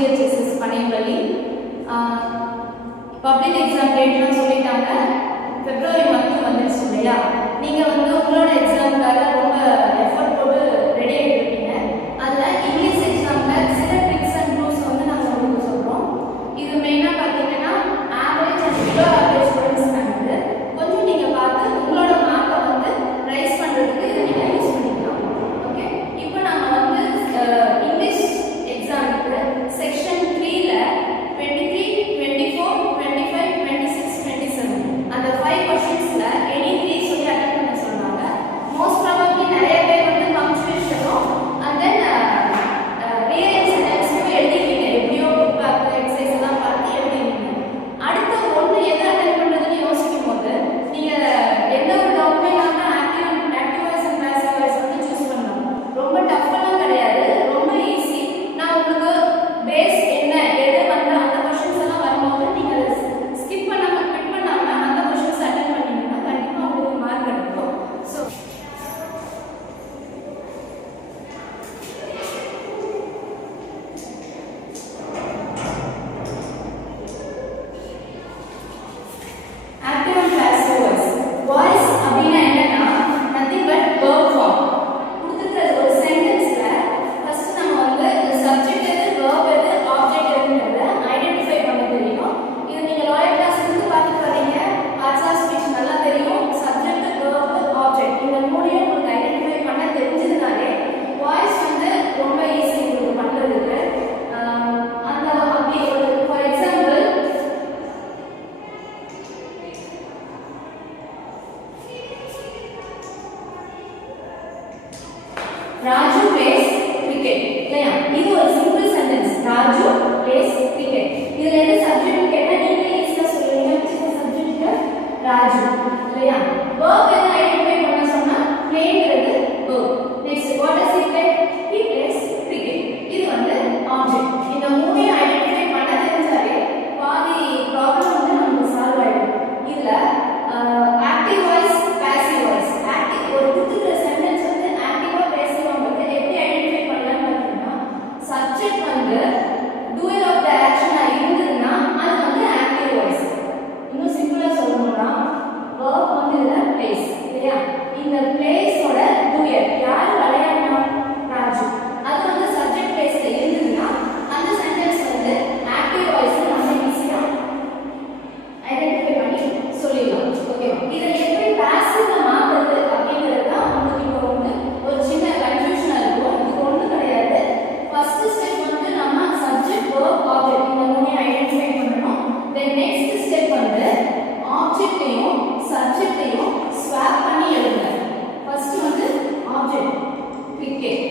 GHSS பனையவழி public exam டேட்லாம் சொல்லிட்டாங்க. February month வந்துருச்சு இல்லையா? நீங்கள் வந்து உங்களோட எக்ஸாமுக்காக ரொம்ப எஃபர்ட் போட்டு ரெடி ஆகிட்டு இருக்கீங்க. அதில் இங்கிலீஷ் எக்ஸாமில் சில ட்ரிக்ஸ் அண்ட் ரூல்ஸ் வந்து நாங்கள் உங்களுக்கு சொல்கிறோம். இது மெயினாக பார்த்தீங்கன்னா average and below average students வந்து கொஞ்சம் நீங்கள் பார்த்து உங்களோட மார்க்கை வந்து ரைஸ் பண்ணுறதுக்கு இதை நீங்கள் யூஸ் பண்ணிக்கலாம். ஓகே, இப்போ நம்ம வந்து இங்கிலீஷ் எக்ஸாமுக்கு செக்ஷன் 3ல 23, 24, 25, 26, 27 அந்த 5 क्वेश्चंसல எனி 3 சொல்லி அட்டெண்ட் பண்ண சொன்னாங்க. மோஸ்ட் ப்ராபபிலி நிறைய பேர் வந்து பங்க்சுவேஷனும் அண்ட் தென் ரியல் சென்டென்ஸும் எழுதிட்டீங்க. எப்படியோ பார்த்து எக்ஸசைஸ் எல்லாம் பார்த்து எழுதிட்டீங்க. அடுத்த ஒன்று எதை அட்டெண்ட் பண்ணுறதுன்னு யோசிக்கும் போது நீங்கள் எந்த ஒரு டவுட்டுமே இல்லாமல் active voice and passive voice வந்து சூஸ் பண்ணணும். ரொம்ப டஃப்பெல்லாம் கிடையாது, ரொம்ப ஈஸி. நான் உங்களுக்கு பேஸ் என்ன எது வந்து அந்த கொஸ்டின்ஸ் எல்லாம் வரும்போது நீங்கள் ஸ்கிப் பண்ணாமல் பிட் பண்ணாமல் அந்த கொஸ்டின்ஸ் அட்டெண்ட் பண்ணீங்கன்னா கண்டிப்பாக உங்களுக்கு மார்க் கிடைக்கும். So active and passive voice. Voice அப்படின்னா என்னன்னா நத்திங் பட் verb form. கொடுத்துருக்கிற ஒரு சென்டென்ஸ்ல ஃபர்ஸ்ட் நம்ம வந்து சப்ஜெக்ட் எது, verb எது, ஆப்ஜெக்ட் எதுங்கிறத ஐடென்டிஃபை பண்ண தெரியணும். இது நீங்க லோயர் கிளாஸ் இருந்து பார்த்துட்டு வரீங்க. பார்ட்ஸ் ஆஃப் ஸ்பீச் நல்லா தெரியும். சப்ஜெக்ட், verb, ஆப்ஜெக்ட் இந்த மூணையும் உங்களுக்கு ஐடென்டிஃபை பண்ண தெரிஞ்சதுனாலே வாய்ஸ் வந்து ரொம்ப ஈஸி உங்களுக்கு பண்றதுக்கு. அந்த அப்படி for example Raju plays cricket இல்லையா? இது ஒரு simple sentence. Raju plays cricket. இதுல எது சப்ஜெக்ட் கேட்டா நீங்க ஈஸியா சொல்லுவீங்க. சின்ன சப்ஜெக்ட் ராஜு இல்லையா? verb எதை ஐடென்டிஃபை பண்ண சொன்னா பிளேங்கிறது verb. Next what does he play? He plays cricket. இது வந்து ஆப்ஜெக்ட். இந்த மூணையும் ஐடென்டிஃபை பண்ண தெரிஞ்சாலே பாதி ப்ராப்ளம் வந்து நமக்கு சால்வ் ஆயிடும். இதுல active voice, passive voice. Active ஒரு கொடுத்துக்கிற சென்டென்ஸ் வந்து ஆக்டிவா பேசிவா வந்து எப்படி ஐடென்டிஃபை பண்ணலாம்னு பார்த்தீங்கன்னா சப்ஜெக்ட் வந்து டூயர் ஆஃப் த ஆக்ஷனா இருந்ததுன்னா அது வந்து ஆக்டிவ் வாய்ஸ். இன்னும் சிம்பிளா சொல்லணும்னா verb வந்து இதுல place இல்லையா? இந்த பிளேஸோட டூயர் யார் விளையாடினா ராஜு. அது வந்து சப்ஜெக்ட் பிளேஸ்ல இருந்ததுன்னா அந்த சென்டென்ஸ் வந்து ஆக்டிவ் வாய்ஸ் நம்ம ஈஸியா ஐடென்டிஃபை பண்ணி சொல்லிடலாம். ஓகே, இதை எப்படி பாசிவ்ல மாத்துறது அப்படிங்கிறது தான் உங்களுக்கு இப்போ வந்து ஒரு சின்ன கன்ஃபியூஷனா இருக்கும். இது ஒன்றும் கிடையாது. ஃபர்ஸ்ட் ஸ்டெப் வந்து நம்ம சப்ஜெக்ட், verb, ஆப்ஜெக்ட் இந்த மூணையும் ஐடென்டிஃபை பண்ணணும். தென் நெக்ஸ்ட் ஸ்டெப் வந்து ஆப்ஜெக்ட்டையும் சப்ஜெக்ட்டையும் ஸ்வாப் பண்ணி எழுதுங்க. ஃபர்ஸ்ட் வந்து ஆப்ஜெக்ட் கிரிக்கெட்,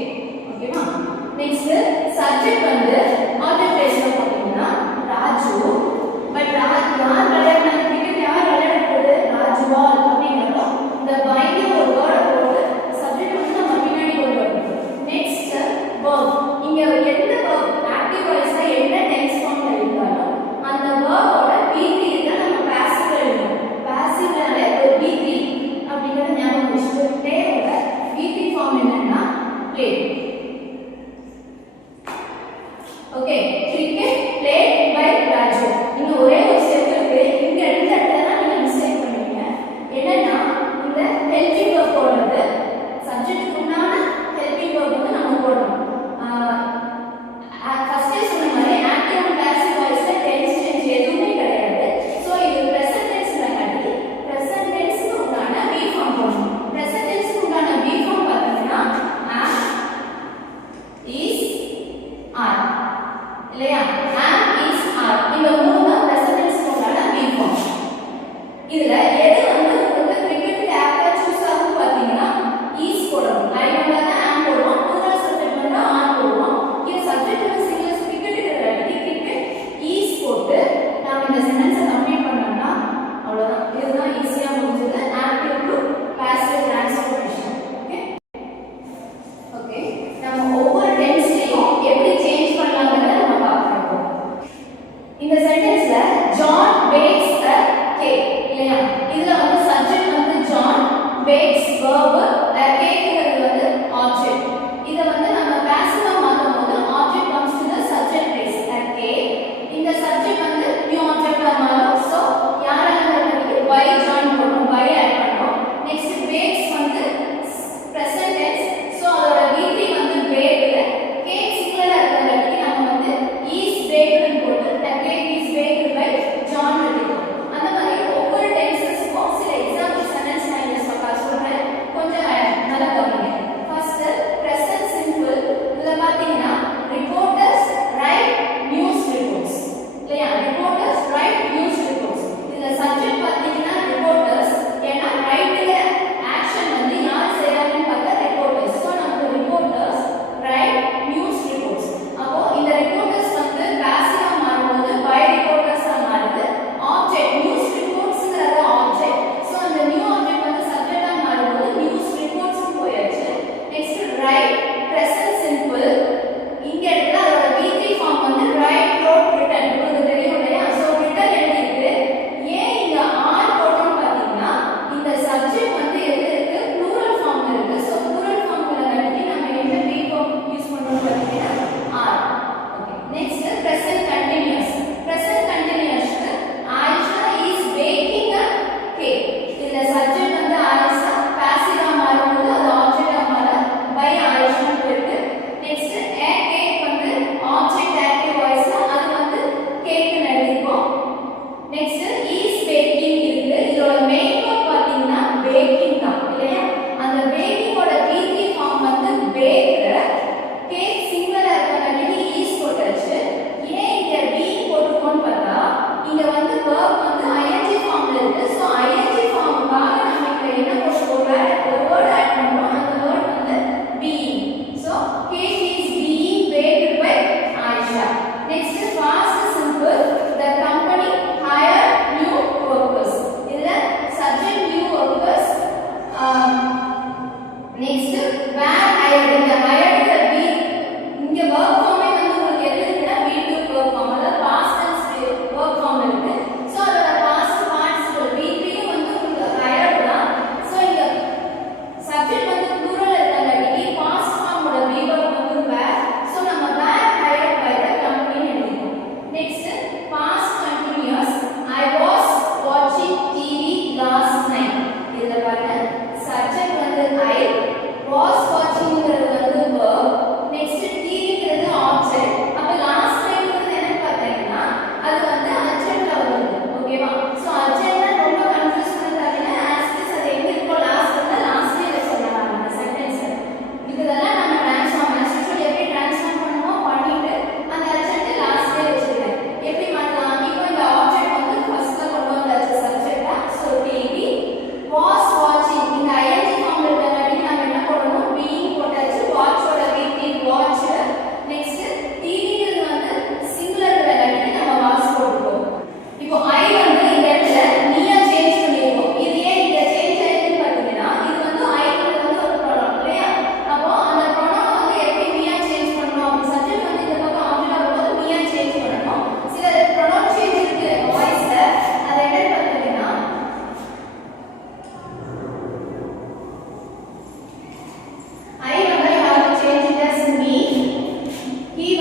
ஓகேவா? நெக்ஸ்ட் சப்ஜெக்ட் வந்து ஆப்ஜெக்ட் பிளேஸ்ல போட்டீங்கன்னா ராஜு. பட் யார் விளையாடுற கிரிக்கெட், யார் விளையாடுறது ராஜுவால் அப்படிங்கிறப்போ இந்த பைல ஒரு வேர்டை போட்டு சப்ஜெக்ட் வந்து நம்ம பின்னாடி கொண்டு வரணும். Next verb. இங்க எந்த verb ஆக்டிவ் வாய்ஸ்ல என்ன டென்ஸ் ஃபார்ம்ல இருந்தாலும் அந்த verb-ஓட V3 தான் நம்ம பாசிவ்ல எழுதணும். பாசிவ்னாலே ஒரு V3 அப்படிங்கறத ஞாபகம் வச்சுக்கோங்க. பிளேயோட V3 ஃபார்ம் என்னன்னா play. Okay, cricket played by Raju. இன்னும் ஒரே ஒரு ஸ்டெப் இருக்கு. இங்க ரெண்டு இடத்துல தான் நீங்க மிஸ்டேக் பண்ணுவீங்க. என்னன்னா இந்த ஹெல்பிங் verb போடுறது சப்ஜெக்ட்டுக்கு உண்டான ஹெல்பிங் verb வந்து நம்ம போடணும். ஃபர்ஸ்டே சொன்ன மாதிரி ஆக்டிவ் அண்ட் பாசிவ் வாய்ஸ்ல டென்ஸ் சேஞ்ச் எதுவுமே கிடையாது. ஸோ இது ப்ரெசன்ட் டென்ஸ்ல காட்டி ப்ரெசன்ட் டென்ஸ்க்கு உண்டான V ஃபார்ம் போடணும். ப்ரெசன்ட் டென்ஸ்க்கு உண்டான V ஃபார்ம் பார்த்தீங்கன்னா am, is, are இல்லையா? am, is, are இந்த மூணு தான் ப்ரெசன்ட் டென்ஸ்க்கு உண்டான V ஃபார்ம். இதுல எது வந்து உங்களுக்கு கிரிக்கெட் ஆக்டா சூஸ் ஆகும் பார்த்தீங்கன்னா is போடணும். லைன் வந்தா am போடுவோம். ப்ளூரல் சப்ஜெக்ட் வந்தா are போடுவோம். இது சப்ஜெக்ட் வந்து சிங்கிள் கிரிக்கெட் கிரிக்கெட் is போட்டு நாம இந்த சென்டென்ஸை கம்ப்ளீட் பண்ணோம்னா அவ்வளவுதான். இதுதான் ஈஸியா முடிஞ்சது active to passive transformation. Okay okay, நம்ம ஒவ்வொரு டென்ஸ்லயும் எப்படி சேஞ்ச் பண்ணலாம்ங்கறத நம்ம பார்க்கறோம்.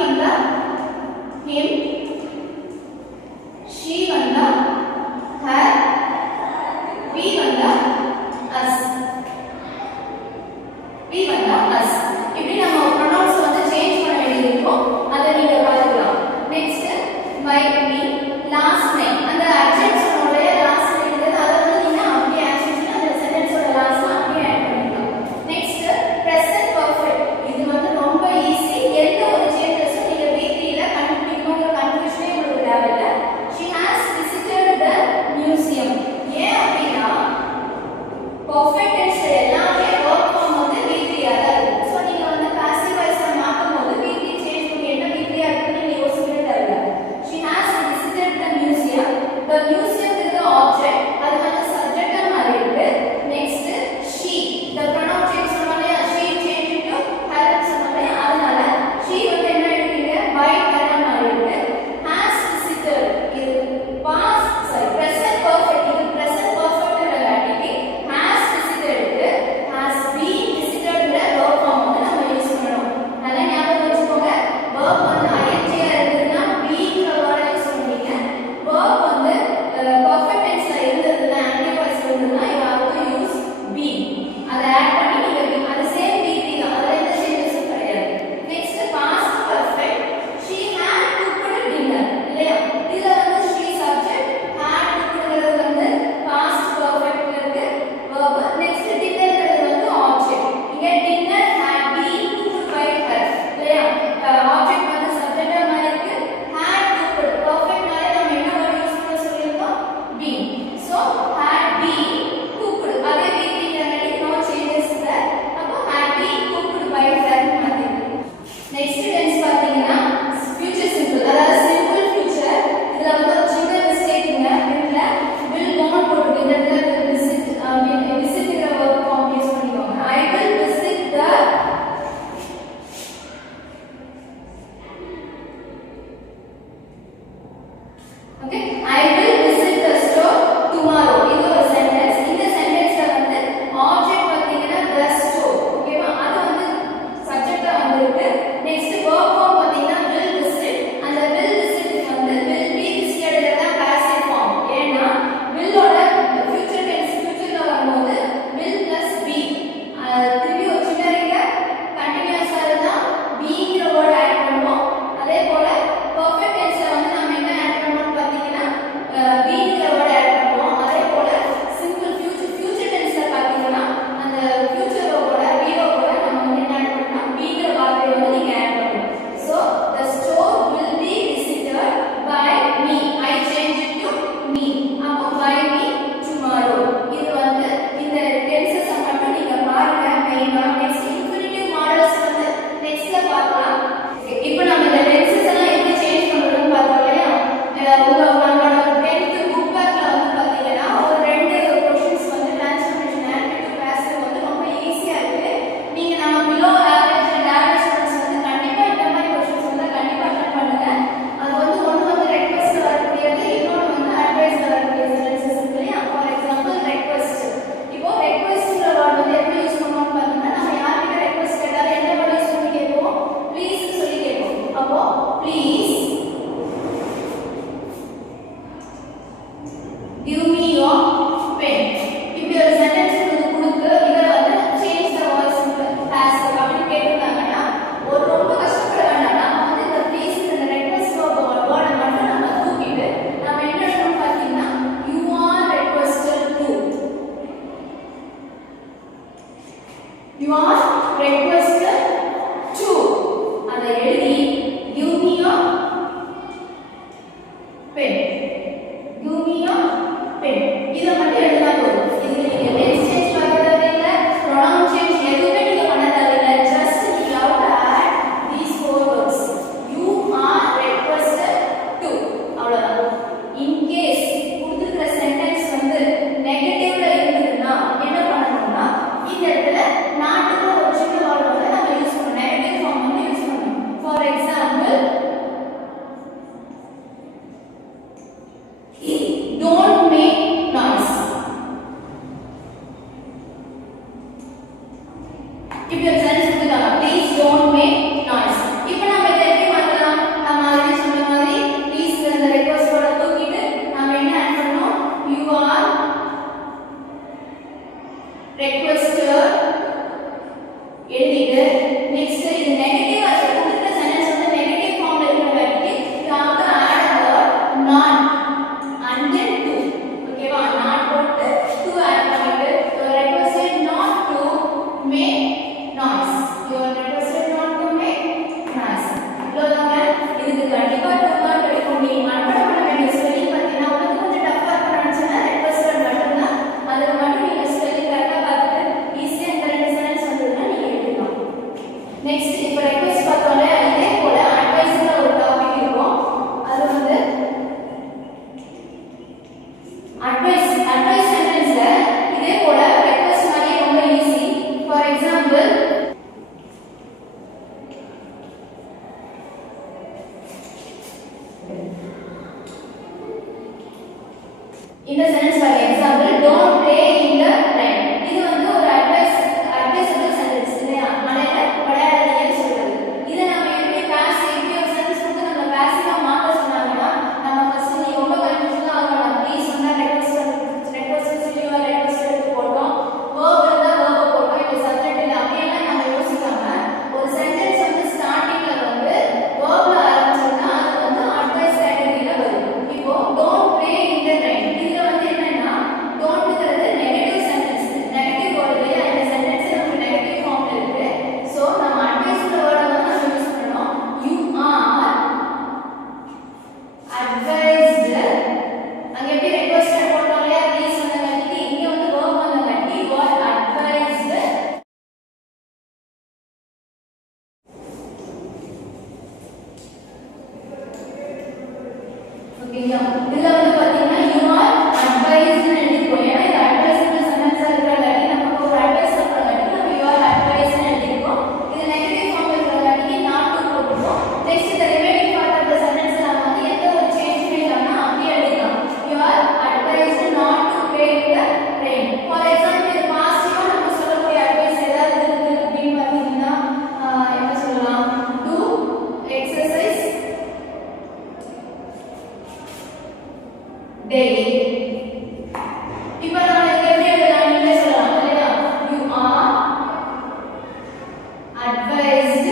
வந்தா him, she வந்தா her, we வந்தா us. we வந்தா us. இப்படி நம்ம pronouns வந்து சேஞ்ச் பண்ண வேண்டியது இருக்கும். அதை நீங்க பார்த்துக்கலாம். Next my, me, last name. அந்த adjectives ஓட last name இருக்குது. அதை வந்து நீங்க அப்படியே ஆக்சுவலி அந்த சென்டென்ஸ் ஓட லாஸ்ட் அப்படியே ஆட் பண்ணிக்கலாம். Next present perfect. இது வந்து ரொம்ப ஈஸி. எந்த ஒரு சேஞ்சஸும் நீங்க V3 ல கண்டுபிடிக்கணும்ங்கற கன்ஃபியூஷனே உங்களுக்கு தேவையில்லை. She has visited the museum. ஏன் அப்படின்னா perfect tense எல்லாமே verb form வந்து V3 ஆ தான் இருக்கும். சோ நீங்க வந்து passive voice ஆ மாத்தும்போது V3 சேஞ்ச் பண்ணி என்ன V3 ஆ இருக்குன்னு நீங்க யோசிக்கவே தேவையில்லை. She has visited the museum. The museum is the object. அது வந்து subject ஆ மாறி இருக்கு. Next she. The pronoun change பண்ணாலே she change into her சொன்னாலே அதனால she வந்து என்ன எடுத்தீங்க by her ஆ மாறி இருக்கு. Has visited இது past present perfect. இது present perfect relativity. Has visited இருக்கு. Has been visited ங்கற verb form வந்து நம்ம யூஸ் பண்ணணும். நல்லா ஞாபகம் வச்சுக்கோங்க. verb வந்து ing ஆ இருந்ததுன்னா beingற word யூஸ் பண்ணுவீங்க. verb வந்து perfect tense ல இருந்ததுன்னா active voice இருந்ததுன்னா you have to use been. அதை ஆட் பண்ணி நீங்க அது சேம் V3 தான். அதுல எந்த சேஞ்சஸும் கிடையாது. Next past perfect. She had cooked dinner. இல்லையா? இதுல வந்து she subject, had cookedங்கிறது வந்து past perfect ல இருக்கு verb. நெக்ஸ்ட் dinnerங்கிறது வந்து object. இங்க dinner had been cooked by her. இல்லையா? object வந்து subject ஆ மாறி இருக்கு. had cooked perfect நாலே நம்ம என்ன word யூஸ் பண்ண சொல்லிருக்கோம்? been. So had been cooked. அதே V3 already no changes there. அப்போ had been cooked by her மாதிரி. நெக்ஸ்ட் டென்ஸ் பாத்தீங்கன்னா future simple. அதாவது simple future. இதுல வந்து ஒரு சின்ன மிஸ்டேக்ங்க. இதுல will want போட்டு இந்த இடத்துல visit விசிட்ங்கிற verb form யூஸ் பண்ணிக்கோங்க. I will visit the okay I will visit the store tomorrow. இது ஒரு சென்டென்ஸ். இந்த சென்டென்ஸ்ல வந்து ஆப்ஜெக்ட் பாத்தீங்கன்னா the store. ஓகேவா? அது வந்து சப்ஜெக்ட்டா வந்திருக்கு. நெக்ஸ்ட் verb form பாத்தீங்கன்னா will visit. அந்த will visit வந்து will be visitedங்கறத passive form. ஏன்னா will ஓட future tense futureல வரும்போது will plus be திருப்பி ஒரு சின்னரிங்க கண்டினியூஸா இருந்தா beingற word ஆட் பண்ணுவோம். அதே போல perfect tenseல வந்து நாம என்ன ஆட் பண்ணுவோம் பாத்தீங்கன்னா beingற word ஆட் பண்ணுவோம். அதே போல simple future tenseல பாத்தீங்கன்னா அந்த future ஓட be ஓட நம்ம வந்து என்ன ஆட் பண்ணோம் beingற வார்த்தையை வந்து நீங்க ஆட் பண்ணணும். So the store will be visited by me. I change it to me. அப்போ by me tomorrow. இது வந்து இந்த tenses மட்டும் நீங்க பாருங்க மெயினா. நெக்ஸ்ட் infinitive models வந்து நெக்ஸ்ட்ல பார்க்கலாம். இப்போ நம்ம இந்த tenses எல்லாம் எப்படி சேஞ்ச் பண்றோம்னு பார்த்தோம் இல்லையா? நம்மளோட 10th புக் பேக்ல வந்து பாத்தீங்கன்னா ஒரு ரெண்டு क्वेश्चंस வந்து டிரான்ஸ்ஃபர்மேஷன் ஆக்டிவ் டு பாசிவ் வந்து ரொம்ப ஈஸியா இருக்கு. நீங்க நம்ம below average and average students வந்து கண்டிப்பா இந்த மாதிரி क्वेश्चंस வந்து கண்டிப்பா அட்டெண்ட் பண்ணுங்க. அது வந்து ஒன்னு வந்து ரெக்வெஸ்ட்ல வரக்கூடியது, இன்னொன்னு வந்து அட்வைஸ்ல வரக்கூடிய சென்டென்சஸ் இருக்கு இல்லையா? For example request. இப்போ ரெக்வெஸ்ட்ங்கிற வேர்ட் வந்து எப்படி யூஸ் பண்ணுவோம்னு பாத்தீங்கன்னா நம்ம யார்கிட்ட ரெக்வெஸ்ட் கேட்டாலும் என்ன வேர்ட் யூஸ் பண்ணி கேட்போம்? ப்ளீஸ் சொல்லி கேட்போம். அப்போ please give me your pen. இப்படி ஒரு சென்டென்ஸ் கொடுத்து இத வந்து change the voice into passive அப்படி கேட்டிருந்தாங்கன்னா ஒரு ரொம்ப கஷ்டப்பட வேண்டாம். நாம வந்து இந்த ப்ளீஸ் இந்த ரெக்வெஸ்ட் வேர்டை மட்டும் நம்ம தூக்கிட்டு நம்ம என்ன பண்ணணும் பாத்தீங்கன்னா you are requested to. You are requested to. அதை எழுதி give me your இந்த sentence for example don't play in the rain. இது வந்து ஒரு அட்வைசபிள் சென்டென்ஸ் இல்லையா? மழையில விளையாடாதீங்கன்னு சொல்றது. இத நம்ம எப்படி பாசிவ் இப்படி ஒரு சென்டென்ஸ் வந்து நம்ம பாசிவா மாத்த சொன்னாங்கன்னா நம்ம ஃபர்ஸ்ட் நீ ரொம்ப கன்ஃபியூஷனா ஆகலாம். ப்ளீஸ் சொன்னா ரெக்வெஸ்ட் சொல்லிவா ரெக்வெஸ்ட் போட்டோம். verb இருந்தா verb போட்டோம். இப்போ சப்ஜெக்ட் இல்ல அப்படியெல்லாம் நம்ம யோசிக்காம ஒரு சென்டென்ஸ் வந்து ஸ்டார்டிங்ல வந்து verbல ஆரம்பிச்சோம்னா அது வந்து அட்வைஸ் கேட்டகரியில வரும். இப்போ don't play in the rain. இதுல வந்து என்னன்னா டோன்ட்ங்கிறது நெகட்டிவ் சென்டென்ஸ். நெகட்டிவ் வேர்ட்லயே அந்த சென்டென்ஸ் நமக்கு நெகட்டிவ் ஃபார்ம்ல இருக்கு. சோ நம்ம அட்வைஸ்ல வேர்ட தான் நம்ம யூஸ் பண்ணனும். You are advised. அங்க எப்படி ரெக்வெஸ்ட் போட்டோம் இல்லையா? ப்ளீஸ் சொன்னங்காட்டி இங்க வந்து verb வந்தங்காட்டி you are advised. ஓகேங்களா? இதுல வந்து பாத்தீங்கன்னா you are advised னு எழுதிருக்கோம். ஏன்னா இது அட்வைஸ்பிள் சென்டென்ஸா இருக்கறதால நமக்கு ஒரு அட்வைஸ் சொல்றதால நம்ம you are advised னு எழுதிருக்கோம். இது நெகட்டிவ் ஃபார்ம்ல இருக்கறதால not to போட்டுருக்கோம். Next the remaining part of the sentence நம்ம வந்து எந்த ஒரு சேஞ்சுமே இல்லாம அப்படியே எழுதிக்கலாம். You are advised not to play in the rain. For example இது பாசிட்டிவா நம்ம சொல்லக்கூடிய அட்வைஸ் ஏதாவது இருக்கு அப்படின்னு பாத்தீங்கன்னா என்ன சொல்லலாம்? Do exercise daily. இப்போ நம்ம இங்க எப்படி எழுதலாம்? நீங்களே சொல்லலாம் இல்லையா? You are advised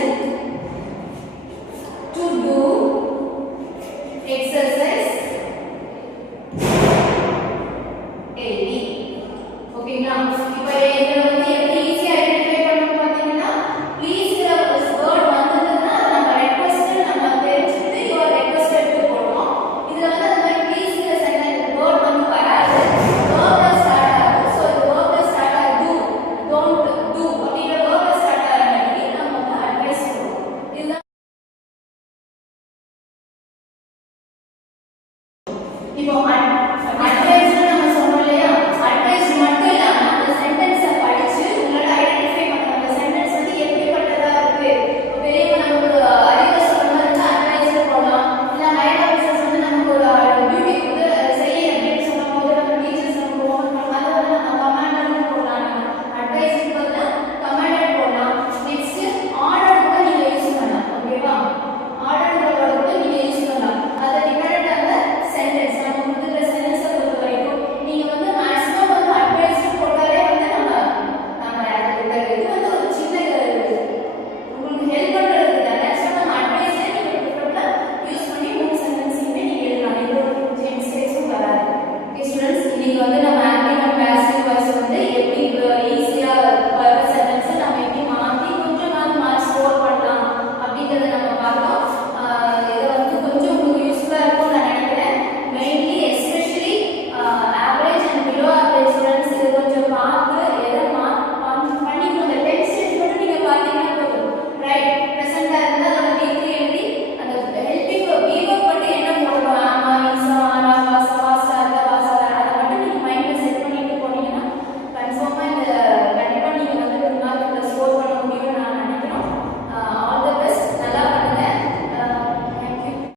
to do exercise daily. ஓகேங்களா? இப்போ இதுல வந்து எப்படி ஈஸியா ஐடென்டிஃபை பண்ணனும் பாத்தீங்கன்னா ப்ளீஸ்ங்கிற வேர்ட் வந்ததுன்னா நம்ம ரெக்வெஸ்ட் நம்ம தெரிஞ்சுட்டு you are requested to போடுறோம். இதுல வந்து அந்த மாதிரி ப்ளீஸ்ங்கிற சென்டென்ஸ் வேர்ட் வந்து வராது. வேர்ப்ல ஸ்டார்ட் ஆகும். சோ இது வேர்ப்ல ஸ்டார்ட் ஆகுது. don't do அப்படிங்கிற வேர்ப்ல ஸ்டார்ட் ஆகறனால நம்ம வந்து அட்வைஸ் பண்ணுவோம். இதுதான் இப்போ